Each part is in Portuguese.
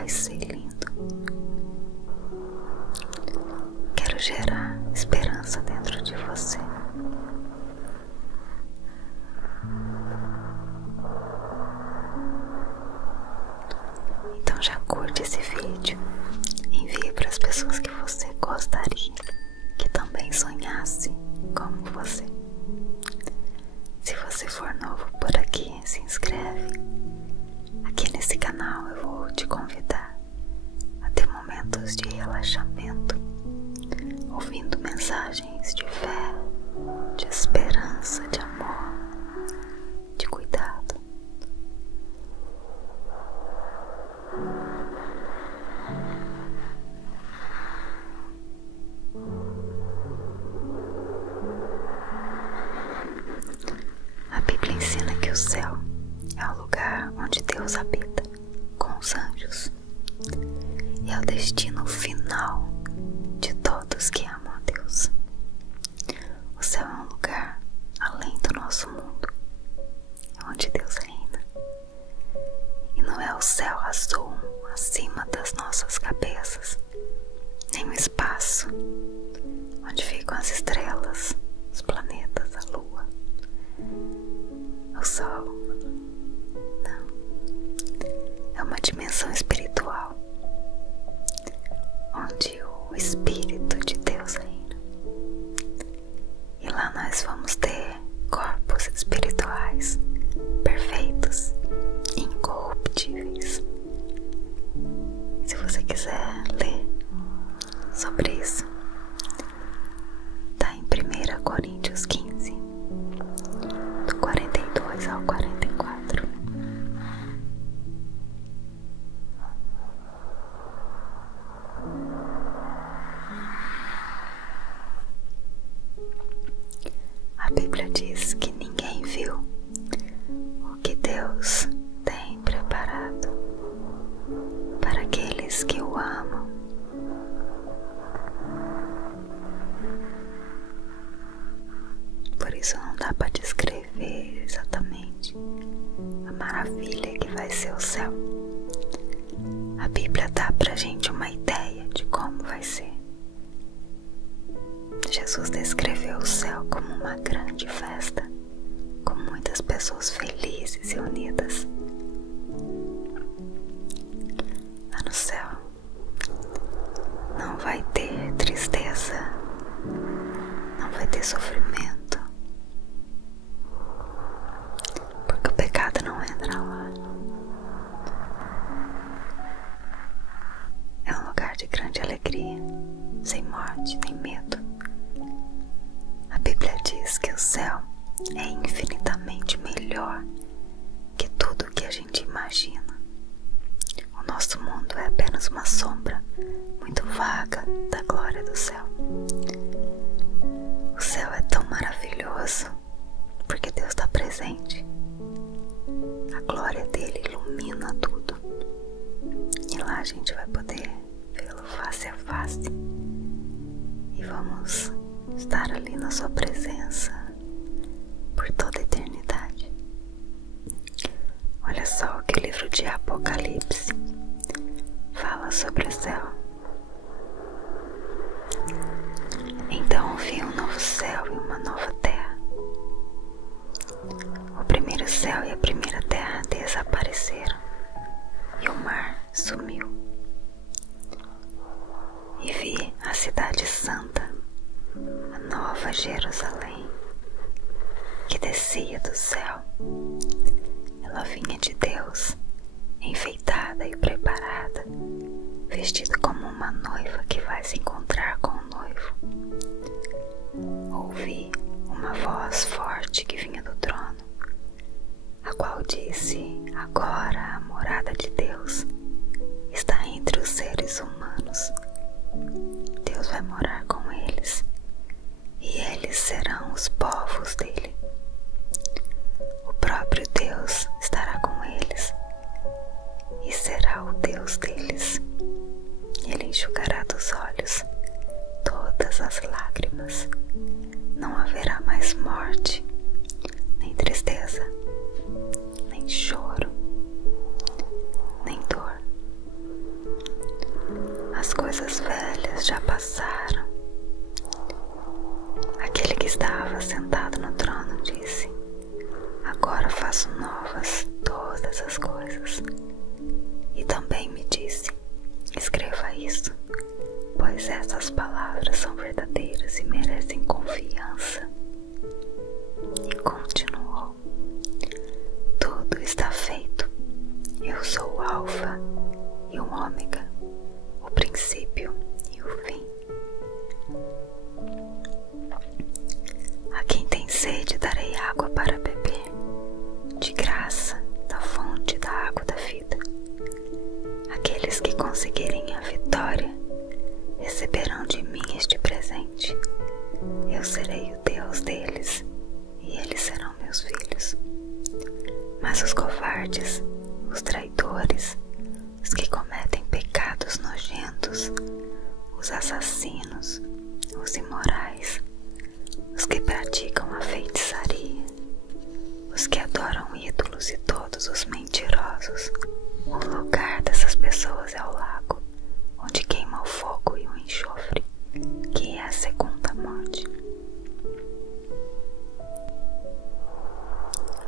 vai ser lindo. Quero gerar esperança dentro de você. Então já curte esse vídeo, envie para as pessoas que você gostaria que também sonhasse como você. Se você for novo por aqui, se inscreve. Aqui nesse canal eu vou te convidar a ter momentos de relaxamento, ouvindo mensagens de fé, de esperança, de amor, de cuidado. A Bíblia ensina que o céu é o lugar onde Deus habita com os anjos e é o destino final de todos que amam a Deus. O céu é um lugar além do nosso mundo, onde Deus reina. E não é o céu azul acima das nossas cabeças, nem o espaço onde ficam as estrelas, os planetas, a lua, o sol. Não. É uma dimensão espiritual, onde o Espírito de Deus reina. E lá nós vamos ter corpos espirituais perfeitos, incorruptíveis. Se você quiser ler sobre isso, está em 1 Coríntios 15, do 42 ao 44. A Bíblia diz que ninguém viu o que Deus tem preparado para aqueles que o amam. Por isso não dá para descrever exatamente a maravilha que vai ser o céu. A Bíblia dá pra gente uma ideia de como vai ser. Jesus descreveu o céu como uma grande festa, com muitas pessoas felizes e unidas. Lá no céu não vai ter tristeza, não vai ter sofrimento, porque o pecado não entra lá. É um lugar de grande alegria, sem morte nem medo. A Bíblia diz que o céu é infinitamente melhor que tudo que a gente imagina. O nosso mundo é apenas uma sombra muito vaga da glória do céu. O céu é tão maravilhoso porque Deus está presente. A glória dele ilumina tudo. E lá a gente vai poder vê-lo face a face. E vamos estar ali na sua presença por toda a eternidade. Olha só o que o livro de Apocalipse fala sobre o céu. Então vi um novo céu e uma nova terra. O primeiro céu e a primeira terra desapareceram e o mar sumiu. E vi a cidade santa, a nova Jerusalém, que descia do céu. Ela vinha de Deus, enfeitada e preparada, vestida como uma noiva que vai se encontrar com o noivo. Ouvi uma voz forte que vinha do trono, a qual disse: agora a morada de Deus está entre os seres humanos. Deus vai morar com eles, e eles serão os povos dele. O próprio Deus estará com eles e será o Deus deles. Ele enxugará dos olhos todas as lágrimas. Não haverá mais morte, nem tristeza, nem choro, nem dor, Alfa e o Ômega, o princípio e o fim. A quem tem sede darei água para beber, de graça, da fonte da água da vida. Aqueles que conseguirem a vitória receberão de mim este presente. Eu serei o Deus deles e eles serão meus filhos. Mas os covardes, os traidores, os que cometem pecados nojentos, os assassinos, os imorais, os que praticam a feitiçaria, os que adoram ídolos e todos os mentirosos, o lugar dessas pessoas é o lago, onde queima o fogo e o enxofre, que é a segunda morte.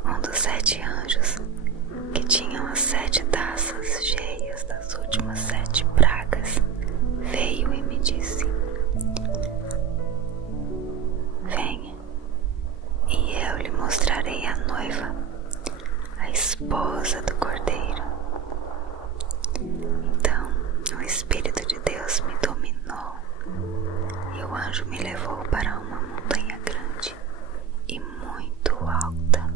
Um dos 7 anjos, que tinham as 7 taças cheias das últimas 7 pragas, veio e me disse: venha, e eu lhe mostrarei a noiva, a esposa do Cordeiro. Então o Espírito de Deus me dominou, e o anjo me levou para uma montanha grande e muito alta.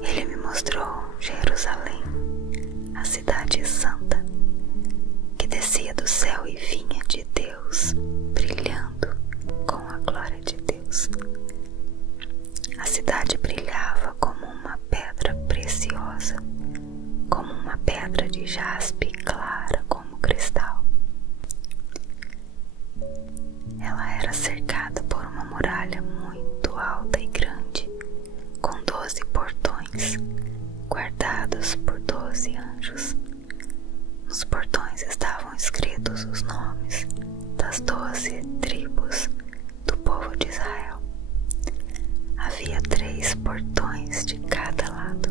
Ele me mostrou Jerusalém, a cidade santa, que descia do céu e vinha de Deus, brilhando com a glória de Deus. A cidade brilhava como uma pedra preciosa, como uma pedra de jaspe clara como cristal. Ela era cercada por uma muralha muito alta e grande, com 12 portões, guardados por 12 anjos. Nos portões estavam escritos os nomes das 12 tribos do povo de Israel. Havia 3 portões de cada lado,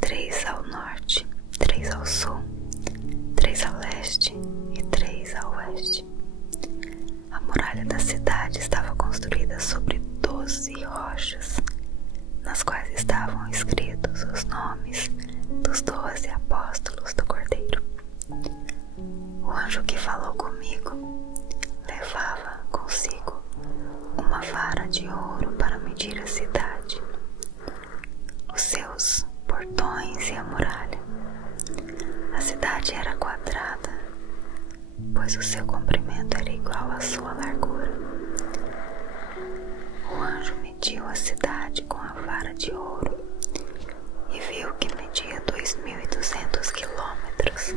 3 ao norte, 3 ao sul, 3 a leste e 3 a oeste. A muralha da cidade estava construída sobre 12 rochas, nas quais estavam escritos os nomes dos 12 apóstolos do Cordeiro. O anjo que falou comigo levava consigo uma vara de ouro para medir a cidade, os seus portões e a muralha. A cidade era quadrada, pois o seu comprimento era igual à sua largura. O anjo mediu a cidade com a vara de ouro e viu que media 2.200 quilômetros.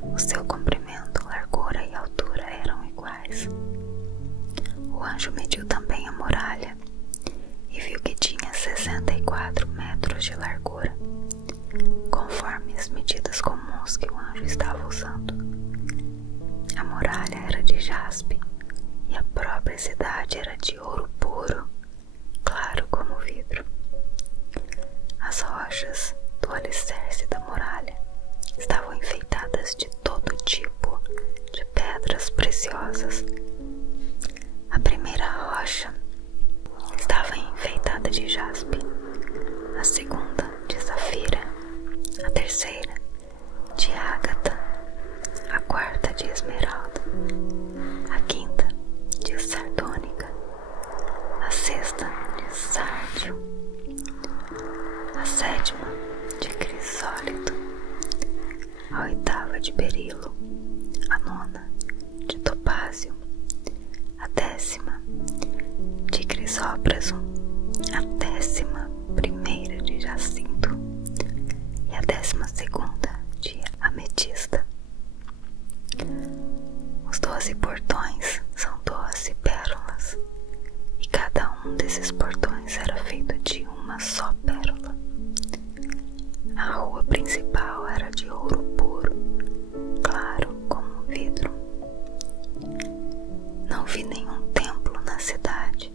O seu comprimento, largura e altura eram iguais. O anjo mediu também a muralha e viu que tinha 64 metros de largura, conforme as medidas comuns que o anjo estava usando. A muralha era de jaspe e a própria cidade era de ouro puro, claro como vidro. As rochas do alicerce da muralha estavam enfeitadas de todo tipo de pedras preciosas. A primeira rocha estava enfeitada de jaspe, a segunda de safira, a terceira de ágata, a quarta de esmeralda, a quinta de sardônica, a sexta de sárdio, a sétima de crisólito, a oitava de berilo, a nona de topázio, a 10ª de crisópraso, a 11ª de jacinto e a 12ª de ametista. Os 12 portões são 12 pérolas, e cada um desses portões era feito de uma só pérola. A rua principal era de ouro puro, claro como vidro. Não vi nenhum templo na cidade,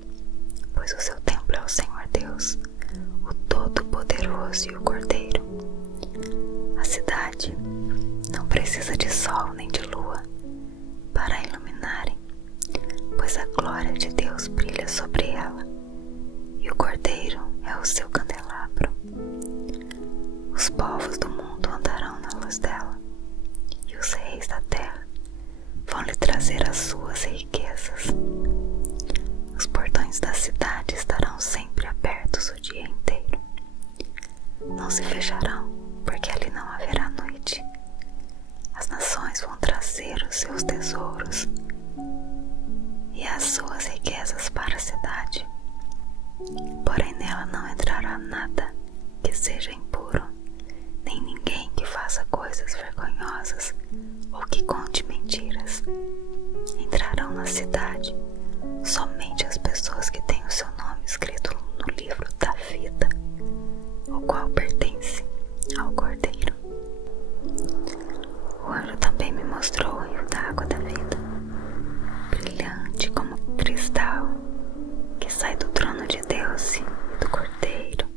pois o seu templo é o Senhor Deus, o Todo-Poderoso e o Cordeiro. A cidade não precisa de sol nem de lua para iluminarem, pois a glória de Deus brilha sobre ela, e o Cordeiro é o seu candelabro. não se fecharão, porque ali não haverá noite. As nações vão trazer os seus tesouros e as suas riquezas para a cidade, porém nela não entrará nada que seja impuro, nem ninguém que faça coisas vergonhosas ou que conte mentiras. Entrarão na cidade somente as pessoas que têm o seu nome escrito no livro da vida, o qual pertence ao Cordeiro. O anjo também me mostrou o rio da água da vida, brilhante como cristal, que sai do trono de Deus e do Cordeiro,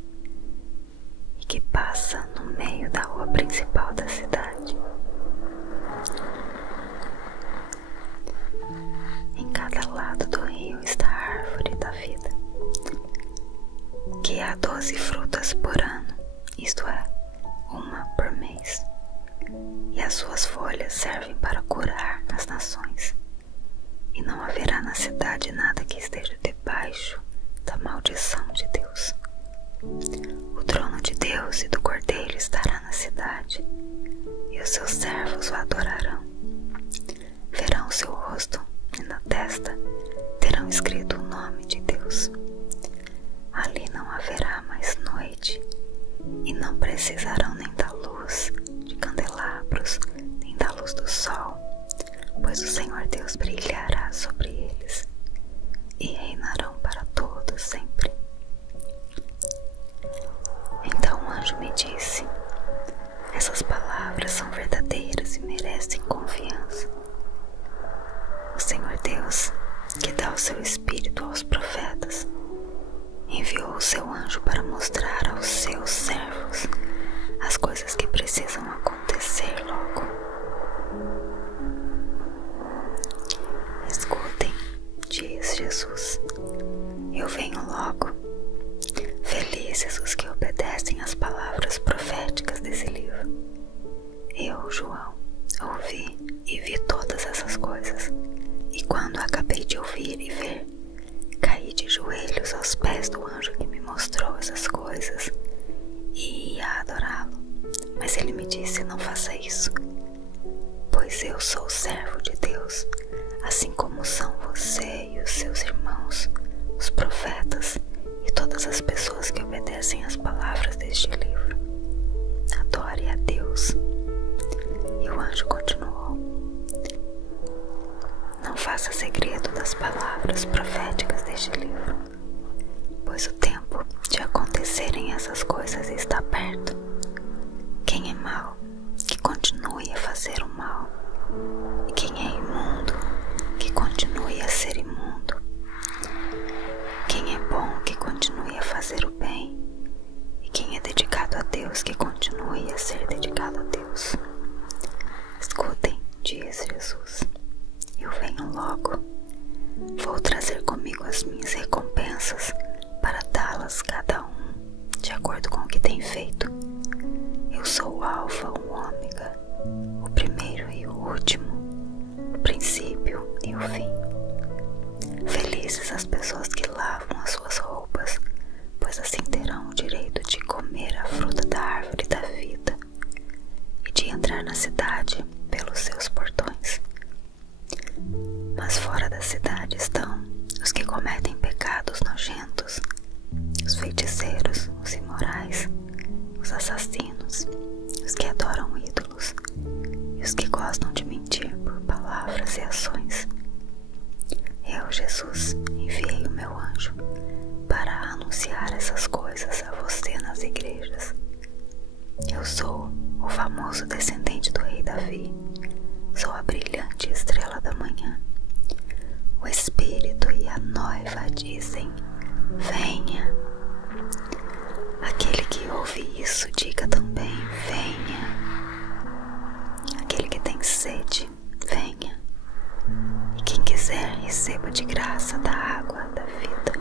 e que passa no meio da rua principal da cidade. Em cada lado do rio está a árvore da vida, que há 12 frutas por ano, isto é, uma por mês, e as suas folhas servem para curar as nações, e não haverá na cidade nada que esteja debaixo da maldição de Deus. O trono de Deus e do Cordeiro estará na cidade, e os seus servos o adorarão. Verão o seu rosto, e na testa terão escrito o nome de Deus. Ali não haverá mais noite, e não precisarão nem da luz de candelabros, nem da luz do sol, pois o Senhor Deus brilhará sobre eles, e reinarão para todo sempre. Então o anjo me disse: essas palavras são verdadeiras e merecem confiança. O Senhor Deus, que dá o seu Espírito aos profetas, enviou o seu anjo para mostrar aos seus servos as coisas que precisam acontecer logo. Escutem, diz Jesus, eu venho logo. Felizes os que obedecem às palavras proféticas desse livro. Eu, João, ouvi e vi todas essas coisas, e quando acabei de ouvir e ver, caí de joelhos aos pés do anjo que me mostrou essas coisas e ia adorá-lo. Mas ele me disse: não faça isso, pois eu sou servo de Deus, assim como são você e os seus irmãos, os profetas e todas as pessoas que obedecem às palavras deste livro. Adore a Deus. E o anjo continuou: não faça segredo das palavras proféticas deste livro, pois o tempo de acontecerem essas coisas está perto. Quem é mau, que continue a fazer o mal, e quem é imundo, que continue a ser imundo. Quem é bom, que continue a fazer o bem, e quem é dedicado a Deus, que continue a ser dedicado a Deus. Escutem, diz Jesus, eu venho logo. Vou trazer comigo as minhas recompensas para dá-las cada um de acordo com o que tem feito. Eu sou o Alfa, o Ômega, o primeiro e o último, o princípio e o fim. Felizes as pessoas que lavam as suas roupas, pois assim terão o direito de comer a fruta da árvore da vida e de entrar na cidade pelos seus portões. Mas fora da cidade estão os que cometem pecados nojentos, os feiticeiros, os imorais, os assassinos, os que adoram ídolos e os que gostam de mentir por palavras e ações. Eu, Jesus, enviei o meu anjo para anunciar essas coisas a você nas igrejas. Eu sou o famoso descendente do rei Davi, sou a brilhante estrela da manhã. O Espírito e a noiva dizem: venha. Aquele que ouve isso, diga também: venha. Aquele que tem sede, venha. E quem quiser, receba de graça da água da vida.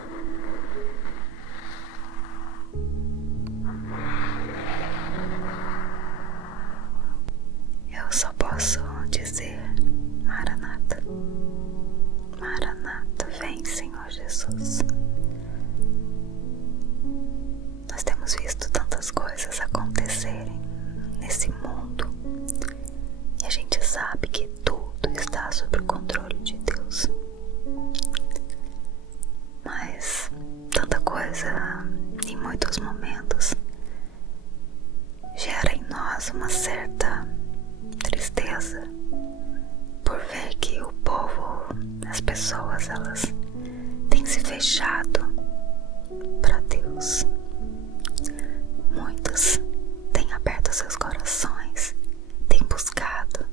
Eu só posso dizer: Maranata. Maranata, vem, Senhor Jesus. Nós temos visto tantas coisas acontecer mas uma certa tristeza por ver que o povo, as pessoas, elas têm se fechado para Deus. Muitos têm aberto seus corações, têm buscado.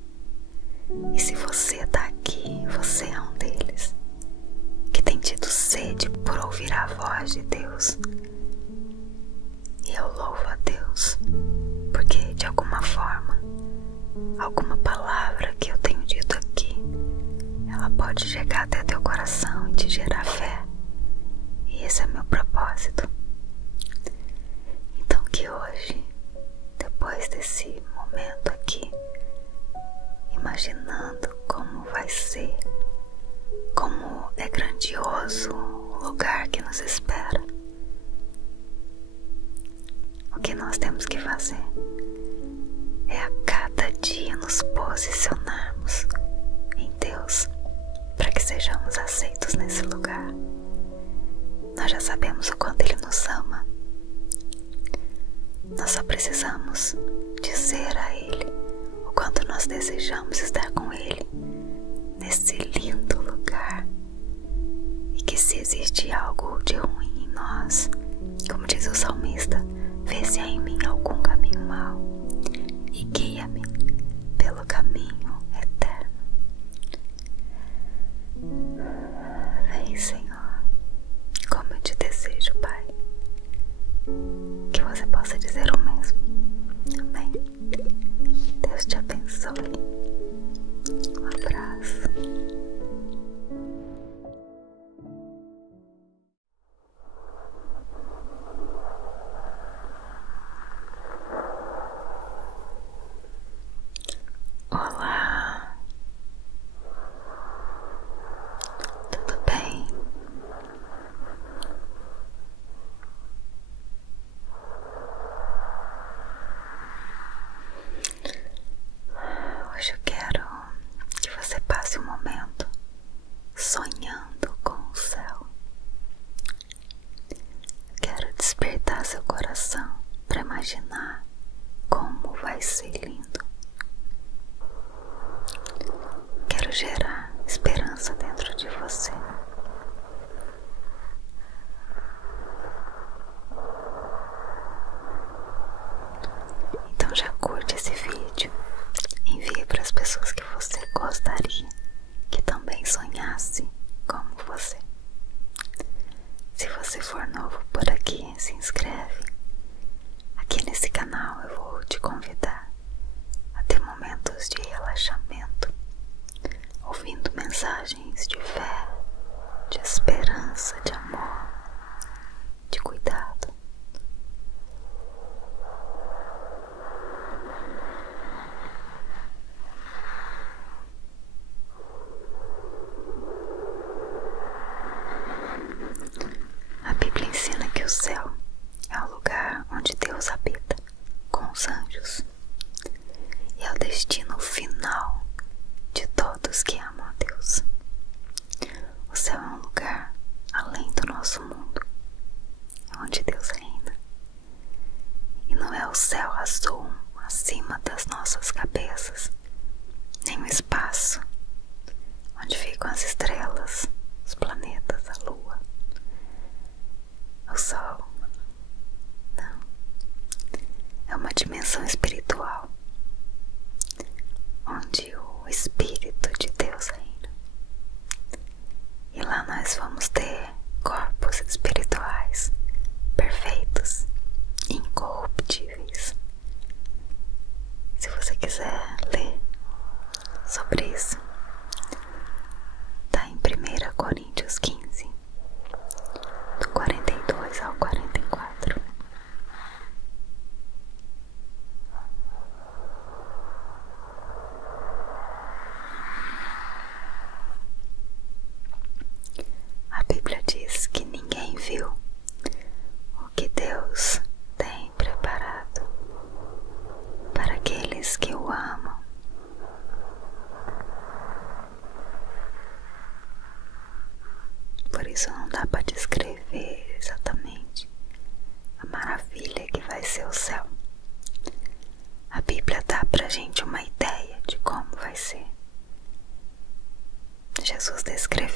E se você está aqui, você é um deles que tem tido sede por ouvir a voz de Deus. E eu louvo a Deus, porque de alguma forma, alguma palavra que eu tenho dito aqui, ela pode chegar até teu coração e te gerar fé. E esse é meu propósito. Então que hoje, depois desse momento aqui, imaginando como vai ser, como é grandioso o lugar que nos espera, o que nós temos que fazer é a cada dia nos posicionarmos em Deus para que sejamos aceitos nesse lugar. Nós já sabemos o quanto Ele nos ama. Nós só precisamos dizer a Ele o quanto nós desejamos estar com Ele nesse lindo lugar. E que se existe algo de ruim em nós, como diz o salmista, vê se há em mim algum caminho mau e guia-me pelo caminho eterno. Vem, Senhor, como eu te desejo, Pai, que você possa dizer o mesmo. Amém. Deus te abençoe. Um abraço. Olá, tudo bem? Hoje eu quero que você passe um momento sonhando com o céu. Quero despertar seu coração para imaginar como vai ser lindo. Quero gerar esperança dentro de você. Então já curte esse vídeo, envie para as pessoas que você gostaria que também sonhasse como você. Se você for novo por aqui, se inscreve. Aqui nesse canal eu vou te convidar a ter momentos de relaxamento, ouvindo mensagens de fé, de esperança, de amor, de cuidado. A Bíblia ensina que o céu é o lugar onde Deus habita com os anjos e é o destino final de todos que amam a Deus. O céu é um lugar além do nosso mundo, onde Deus reina. E não é o céu azul acima das nossas cabeças, nem o espaço onde ficam as estrelas, os planetas, a lua, o sol. Não. É uma dimensão espiritual onde o Espírito de Deus reina. E lá nós vamos ter corpos espirituais perfeitos, incorruptíveis. Se você quiser ler sobre isso, está em 1 Coríntios 15, do 42 ao 44. A Bíblia diz que ninguém viu o que Deus tem preparado para aqueles que o amam.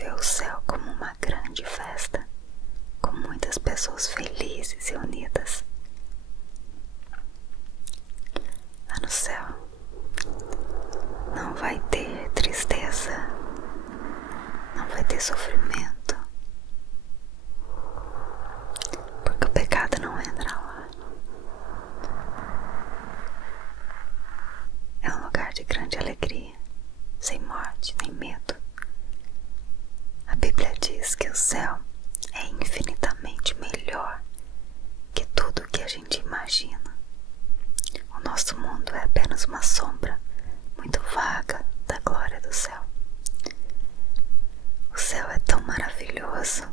vê o céu como uma grande festa, com muitas pessoas felizes e unidas. Lá no céu não vai ter tristeza, não vai ter sofrimento, porque o pecado não entra lá. É um lugar de grande alegria, sem morte nem medo. A Bíblia diz que o céu é infinitamente melhor que tudo que a gente imagina. O nosso mundo é apenas uma sombra muito vaga da glória do céu. O céu é tão maravilhoso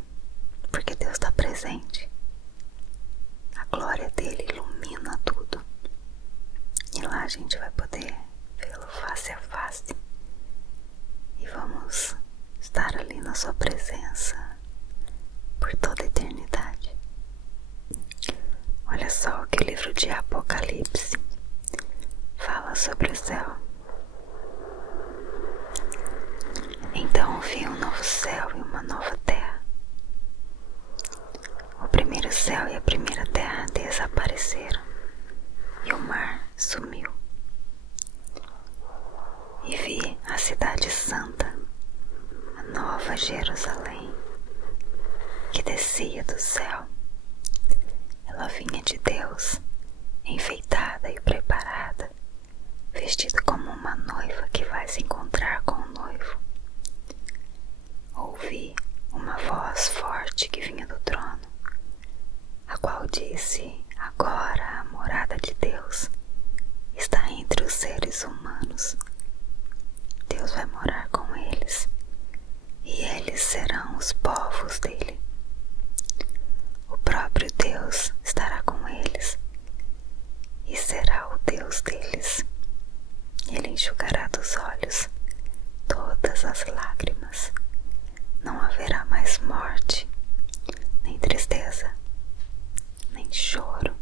porque Deus está presente. A glória dele ilumina tudo. E lá a gente vai poder vê-lo face a face. E vamos estar ali na sua presença por toda a eternidade. Olha só o que o livro de Apocalipse fala sobre o céu. Então vi um novo céu e uma nova terra. O primeiro céu e a primeira terra desapareceram e o mar sumiu. E vi a cidade santa, a nova Jerusalém, que descia do céu. Ela vinha de Deus, enfeitada e preparada, vestida como uma noiva que vai se encontrar com o noivo. Ouvi uma voz forte que vinha do trono, a qual disse: agora a morada de Deus está entre os seres humanos. Deus vai morar com eles, e eles serão os povos dele. O próprio Deus estará com eles, e será o Deus deles. Ele enxugará dos olhos todas as lágrimas. Não haverá mais morte, nem tristeza, nem choro,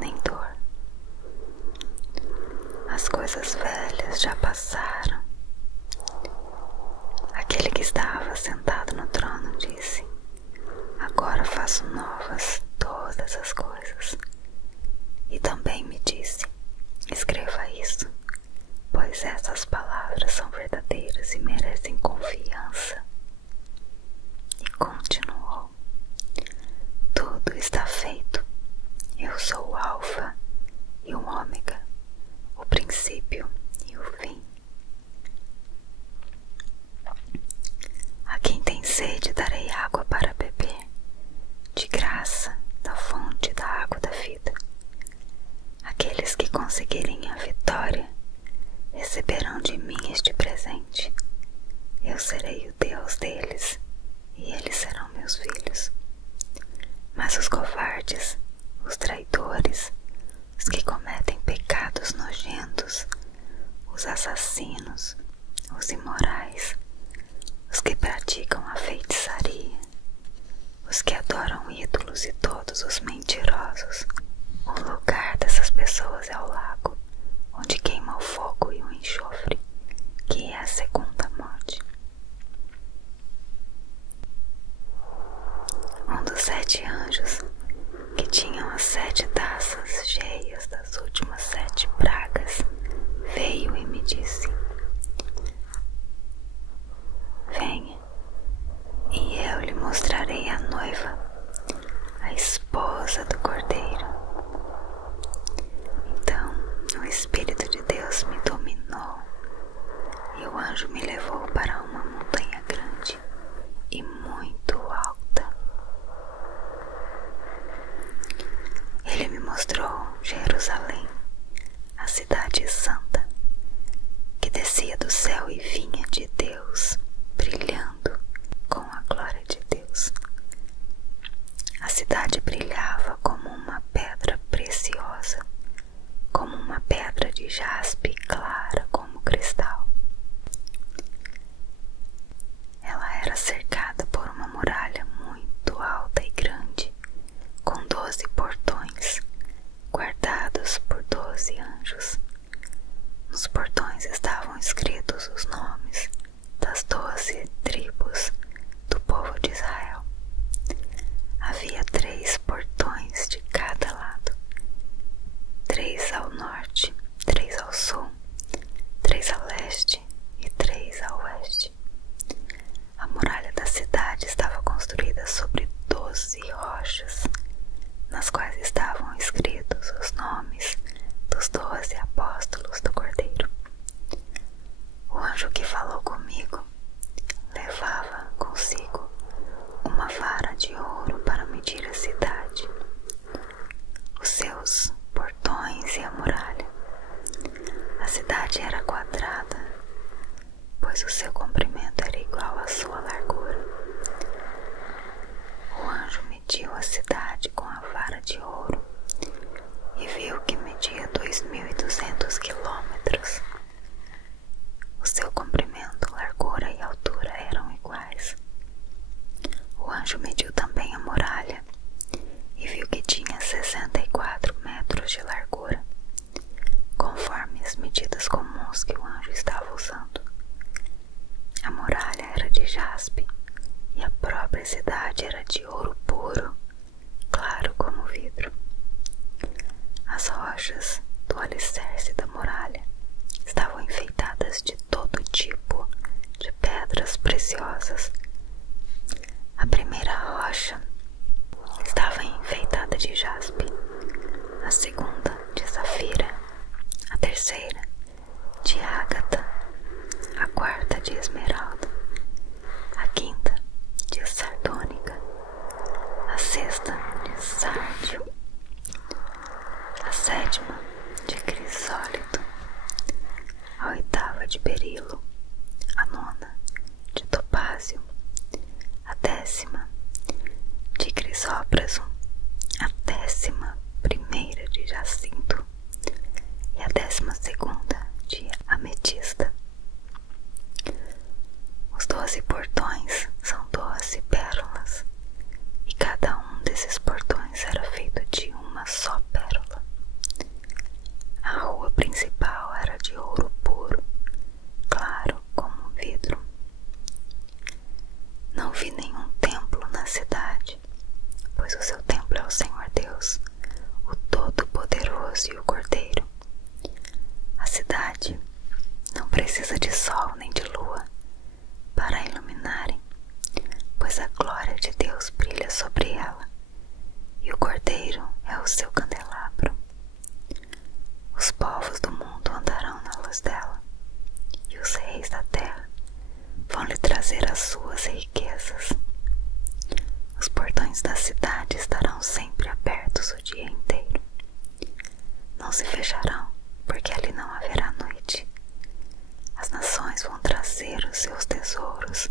nem dor. As coisas velhas já passaram. Aquele que estava sentado no trono disse: agora faço novas todas as coisas. E também me disse: escreva isso, pois essas palavras são verdadeiras e merecem confiança. E continuou: tudo está feito. Eu sou o Alfa e o Ômega, o princípio e o fim. A quem tem sede darei água para beber, de graça, da fonte da água da vida. Aqueles que conseguirem a vitória receberão de mim este presente. Eu serei o Deus deles, e eles serão meus filhos. Mas os covardes, os traidores, os que cometem pecados nojentos, os assassinos, os imorais, os que praticam a feitiçaria, os que adoram ídolos e todos os mentirosos, o lugar dessas pessoas é o lago, onde queima o fogo e o enxofre, que é a segunda morte. Um dos 7 anjos, que tinham as 7 taças cheias das últimas 7 pragas, veio e me disse: venha, e eu lhe mostrarei a noiva, a esposa do Cordeiro. Então o Espírito de Deus me dominou, e o anjo me levou para uma montanha grande e muito alta. Ele me mostrou Jerusalém, a cidade santa, que descia do céu e vinha de Deus, brilhando com a glória de Deus. A cidade brilhava como uma pedra preciosa, como uma pedra de jaspe clara como cristal. Ela era cercada por uma muralha muito alta e grande, com 12 portões, guardados por 12 anjos. Nos portões estavam escritos os nomes das 12 3 ao norte, 3 ao sul, 3 a leste e 3 a oeste. A muralha da cidade estava construída sobre 12 rochas, nas quais estavam escritos os nomes dos 12 apóstolos do Cordeiro. O anjo que falou comigo levava consigo uma vara de ouro para medir a cidade, os seus portões e a muralha. A cidade era quadrada, pois o seu comprimento era igual à sua largura. O anjo mediu a cidade com a vara de ouro e viu que media 2.200 quilômetros. O seu comprimento, largura e altura eram iguais. O anjo mediu também a muralha e viu que tinha 64 metros de largura, conforme as medidas comuns que o anjo estava usando. A muralha era de jaspe e a própria cidade era de ouro puro, claro como vidro. As rochas do alicerce da muralha estavam enfeitadas de todo tipo de pedras preciosas. A primeira rocha estava enfeitada de jaspe, a segunda de safira, a terceira de ágata, a quarta de esmeralda, a quinta de sardônica, a sexta de sárdio, a sétima de crisólito, a oitava de berilo, a nona de topázio, a décima de crisópraso, a 11ª de jacinto e a 12ª de ametista. Os 12 portões são 12 pérolas, e cada um desses portões era feito de uma só pérola. A rua principal era de ouro puro, claro como vidro. Não vi nenhum templo na cidade, pois o seu templo é o Senhor Deus, o Todo-Poderoso e o Cordeiro. A cidade não precisa de sol nem de lua para iluminarem, pois a glória de Deus brilha sobre ela, e o Cordeiro é o seu candelabro. Os povos do mundo andarão na luz dela, e os reis da terra vão lhe trazer as suas riquezas. Os portões da cidade estarão sempre abertos o dia inteiro. Não se fecharão, porque ali não haverá noite. As nações vão trazer os seus tesouros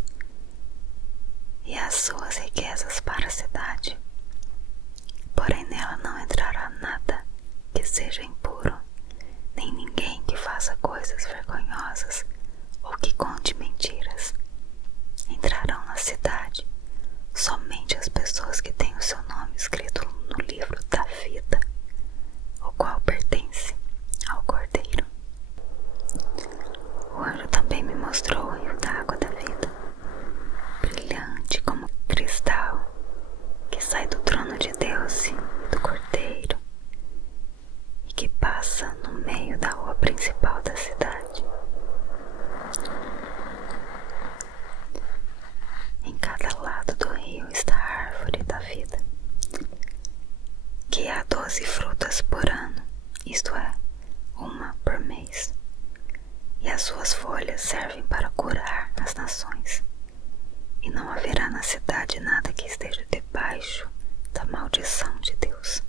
e as suas riquezas para a cidade. Porém nela não entrará nada que seja impuro, nem ninguém que faça coisas vergonhosas ou que conte mentiras. Entrarão na cidade somente as pessoas que têm o seu nome escrito no livro da vida, o qual pertence ao Cordeiro. O anjo também me mostrou o rio da água da vida, brilhante como cristal, que sai do trono de Deus e do Cordeiro, e que passa no meio da rua principal da cidade. Em cada lado do rio está a árvore da vida, que há 12 frutas por ano, isto é, uma por mês, e as suas folhas servem para curar as nações, e não haverá na cidade nada que esteja debaixo da maldição de Deus.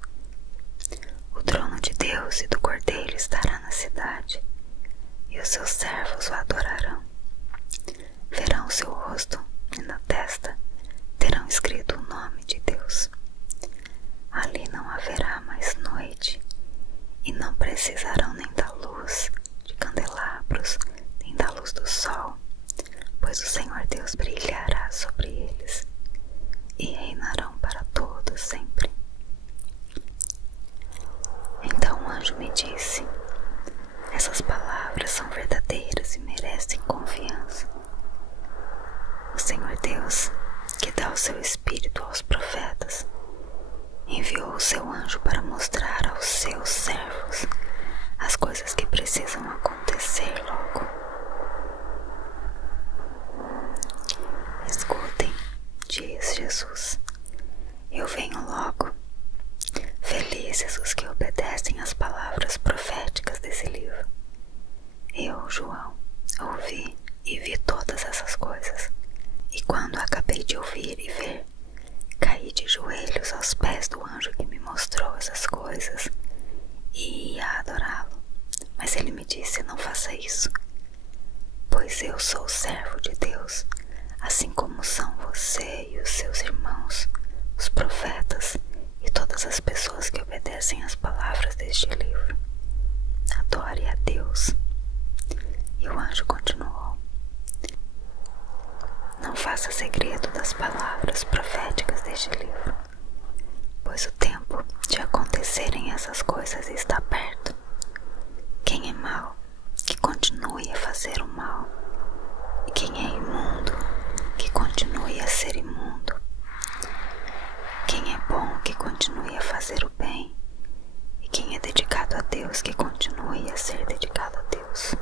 O trono de Deus e do Cordeiro estará na cidade, e os seus servos o adorarão. Verão o seu rosto, e na testa terão escrito o nome de Deus. Ali não haverá mais noite, e não precisarão nem da luz de candelabros, nem da luz do sol, pois o Senhor Deus brilhará sobre eles, e reinarão para todo sempre. Então o anjo me disse: essas palavras são verdadeiras e merecem confiança. O Senhor Deus, que dá o seu Espírito aos profetas, enviou o seu anjo para mostrar aos seus servos Mas ele me disse: não faça isso, pois eu sou servo de Deus, assim como são você e os seus irmãos, os profetas e todas as pessoas que obedecem às palavras deste livro. Adore a Deus. E o anjo continuou: não faça segredo das palavras proféticas deste livro, pois o tempo de acontecerem essas coisas está perto. Quem é mau, que continue a fazer o mal, e quem é imundo, que continue a ser imundo. Quem é bom, que continue a fazer o bem, e quem é dedicado a Deus, que continue a ser dedicado a Deus.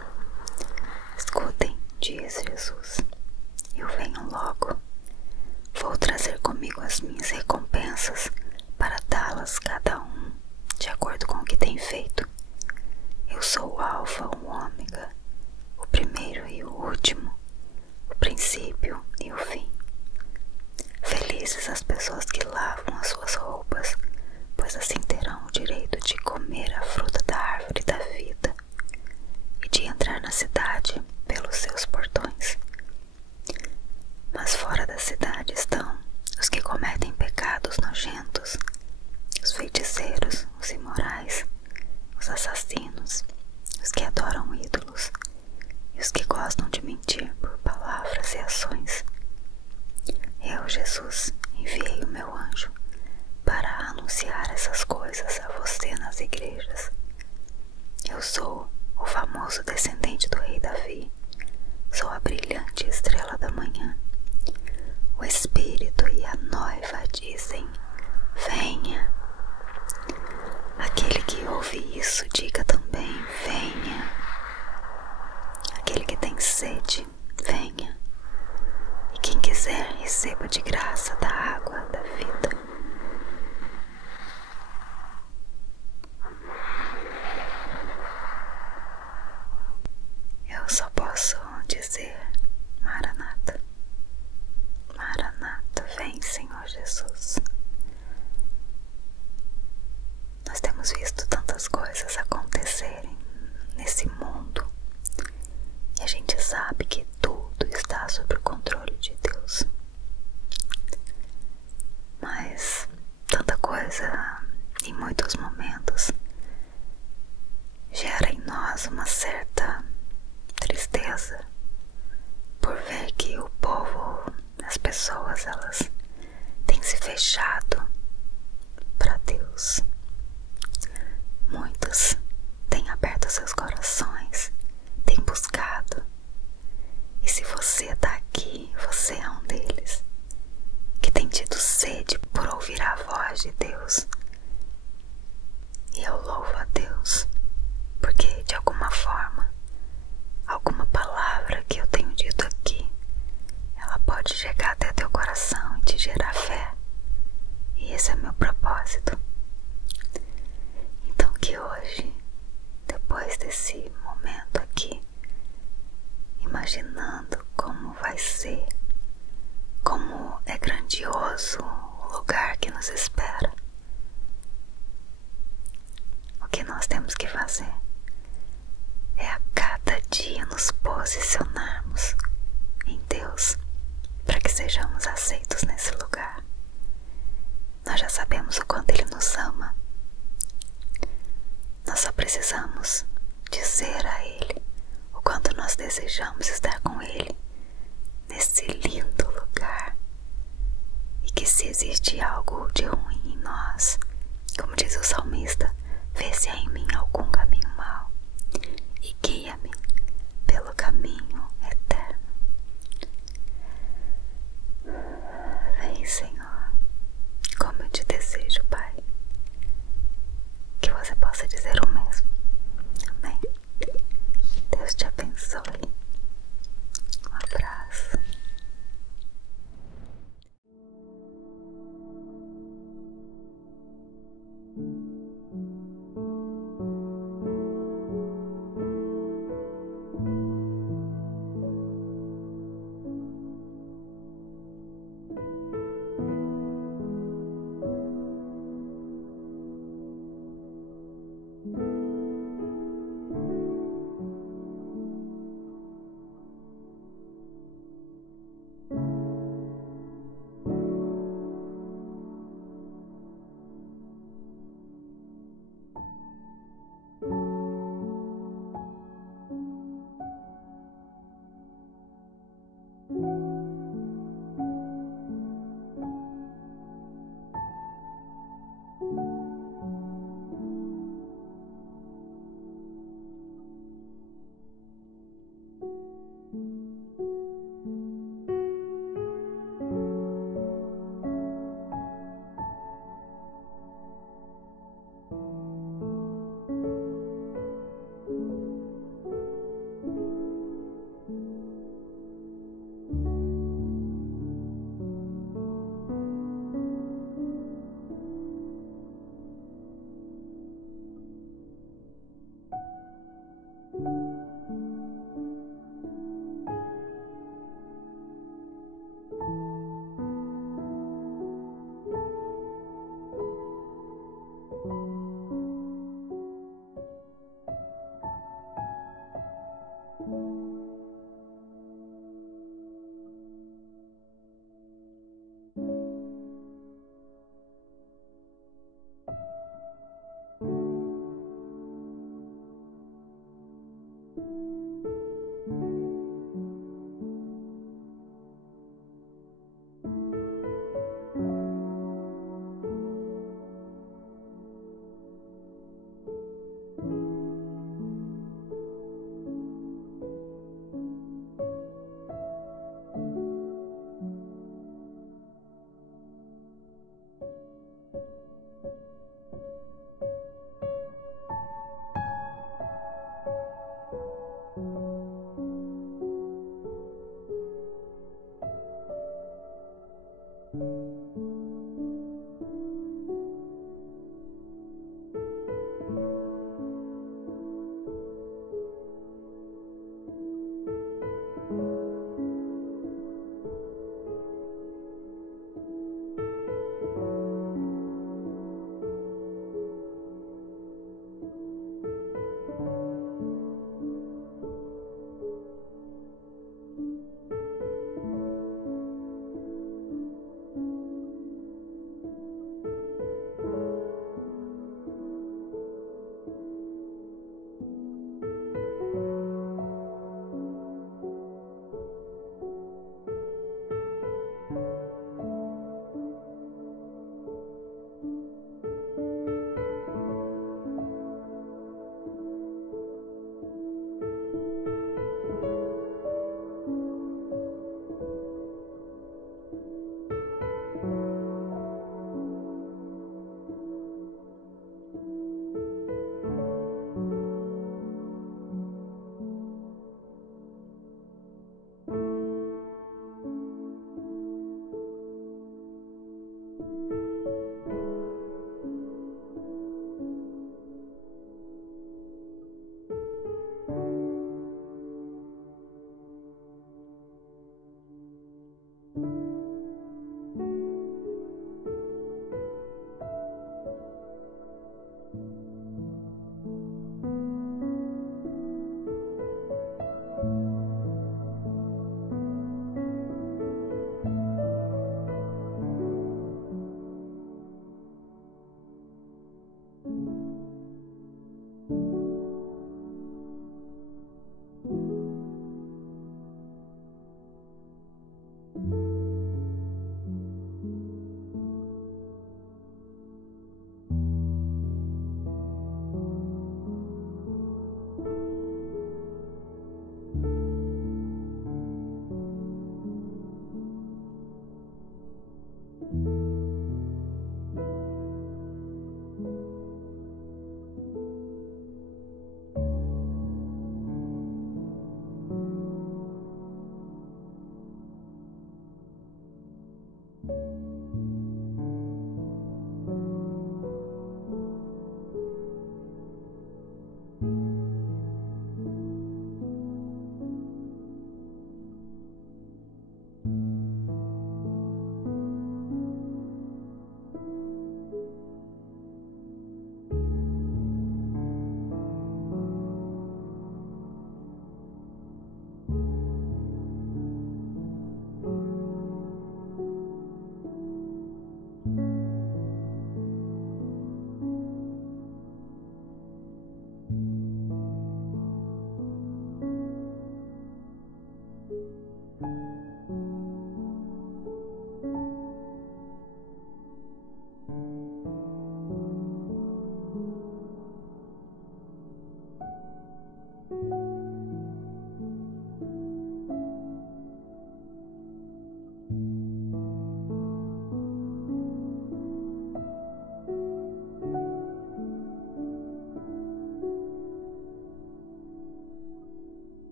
Escutem, diz Jesus, eu venho logo. Vou trazer comigo as minhas recompensas para dá-las cada um de acordo com o que tem feito. Eu sou o Alfa, o Ômega, o primeiro e o último, o princípio e o fim. Felizes as pessoas que lavam as suas roupas, pois assim terão o direito de comer a fruta da árvore da vida e de entrar na cidade pelos seus portões. Mas fora da cidade estão os que cometem pecados nojentos, os feiticeiros, os imorais, os assassinos, os que adoram ídolos e os que gostam de mentir por palavras e ações. Eu, Jesus, enviei o meu anjo para anunciar essas coisas a você nas igrejas. Eu sou o famoso descendente do rei Davi, sou a brilhante estrela da manhã. O Espírito e a noiva dizem: venha. Aquele que ouve isso, diga também: venha. Aquele que tem sede, venha. E quem quiser, receba de graça da água da vida. Eu só posso dizer: Maranata. Maranata, vem, Senhor Jesus. Nós temos visto tantas coisas acontecerem nesse mundo e a gente sabe que tudo está sob o controle de Deus. Mas tanta coisa, em muitos momentos, gera em nós uma certa tristeza por ver que o povo, as pessoas, elas têm se fechado para Deus. Muitos têm aberto seus corações, têm buscado. E se você está aqui, você é um deles que tem tido sede por ouvir a voz de Deus. E eu louvo a Deus, porque de alguma forma, alguma palavra que eu tenho dito aqui, ela pode chegar até teu coração e te gerar fé. E esse é meu propósito. Então que hoje, depois desse momento aqui, imaginando como vai ser, como é grandioso o lugar que nos espera, o que nós temos que fazer é a cada dia nos posicionarmos em Deus para que sejamos aceitos nesse lugar. Nós já sabemos o quanto Ele nos ama. Nós só precisamos dizer a Ele o quanto nós desejamos estar com Ele nesse lindo lugar. E que se existe algo de ruim em nós, como diz o salmista, vê se há em mim algum caminho mau e guia-me pelo caminho eterno. Vem, Senhor, como eu te desejo, Pai, que você possa dizer o mesmo. Amém. Deus te abençoe. Um abraço.